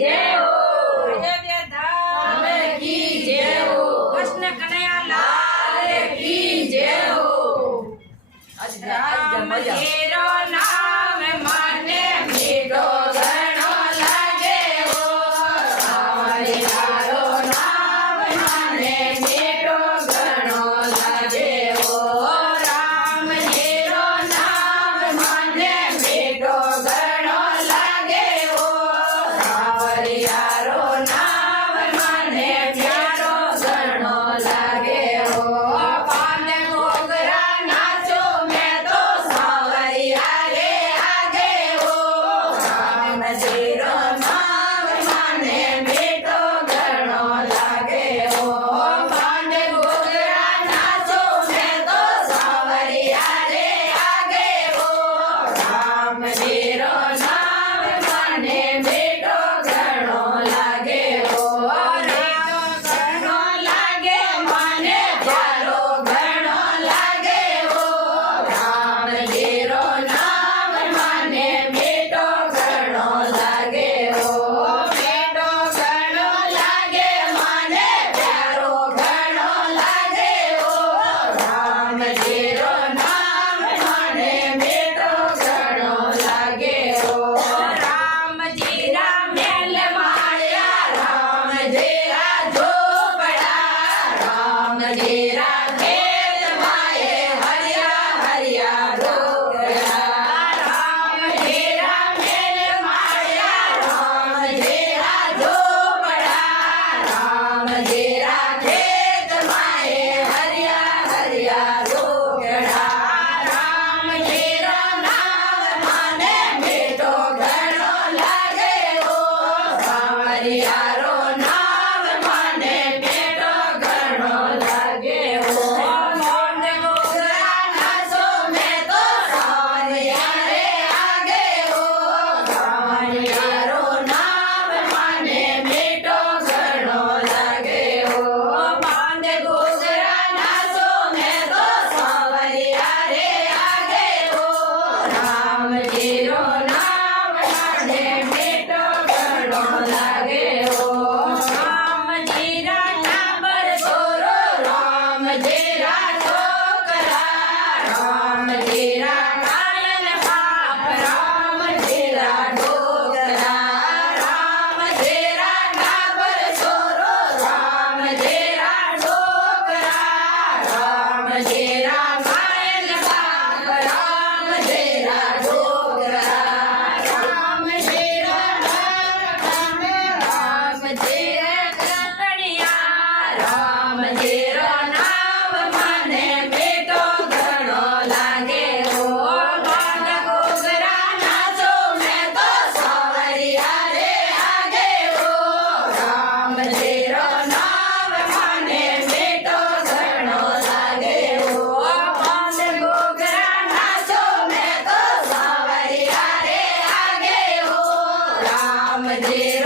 जय हो। अयोध्या धाम की जय हो। कृष्ण कन्हैया लाल की जय हो। राम तेरो नाम माने मीठो घणो लागे हो। तारो नाम माने मीठो घणो लागे हो। राम तेरो नाम माने मीठो घणो लागे हो। सावरियारो नाम माने प्यारो घणो लागे हो। पान घोघरा नाचो मैं तो सावरिया रे आगे हो। राम तेरो नाम माने मीठो घणो लागे हो। पान घोघरा नाचो मैं तो सावरिया रे आगे हो। राम तेरो नाम माने मीठो घणो लागे हो। मीठो घणो लागे माने प्यारो घणो लागे हो। राम तेरो नाम माने मीठो घणो लागे हो। मीठो घणो लागे माने प्यारो घणो लागे हो। राम तेरो नाम माने मीठो घणो लागे हो। राम जी राम मेल माया राम जेरा झोपड़ा। राम जेरा खेत माए हरिया हरिया डोगरा। राम जेरा मेल माया राम जेरा झोपड़ा। राम जेरा खेत माए हरिया हरिया डोगरा। राम जेरो नाम माने मीठो घणो लागे हो। सावरियारो नाम माने मीठो घणो लागे हो। मोंड घोघरा नाचो मैं तो सावरिया रे आगे हो। सावरियारो नाम माने मीठो घणो लागे हो। मोंड घोघरा नाचो मैं तो सावरिया रे आगे हो। राम तेरो नाम माने मीठो घणो लागे हो। राम जी टाबर छोरो राम जेरा छोकरा। राम जेरा कायन बाप राम जेरा डोगरा। राम जेरा टाबर छोरो राम जेरा डोगरा। राम जेरा कायन बाप राम जेरा डोगरा। राम जेरा राम राम जेरा कटड़िया। राम जेरो नाम माने मीठो घणो लागे हो। बांध घोघरा नाचो मैं तो सावरिया रे आगे हो। राम जेरो नाम माने मीठो घणो लागे हो। बांध घोघरा नाचो मैं तो सावरिया रे आगे हो। राम जेरो